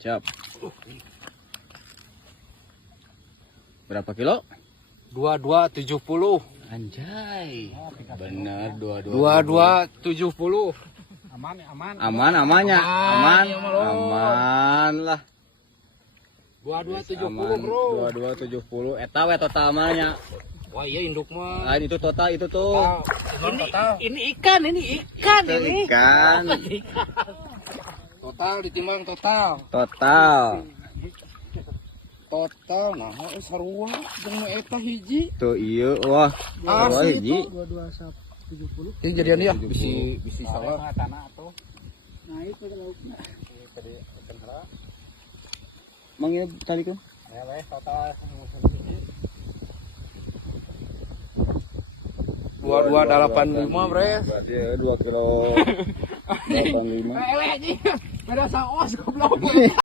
Siap. Berapa kilo? 2270. Anjay. Bener 22. 2270. Amannya. Aman lah. 2270, Bro. 2270 eta we total amalnya. Wah, iya induk mah. Lain itu total itu tuh. Ini ikan Itu ikan. Total ditimbang total. Total nah sarua jeung eta hiji. Tuh iya wah. Wah hiji. 2270. Ini jadian ya bisi salah. Tanah atuh. Naik ke lauknya. Mang ieu tadi kan. Ya weh total 2285, Bres. Berarti 2 kilo 85. Eleh anjing. Beda saos goblok.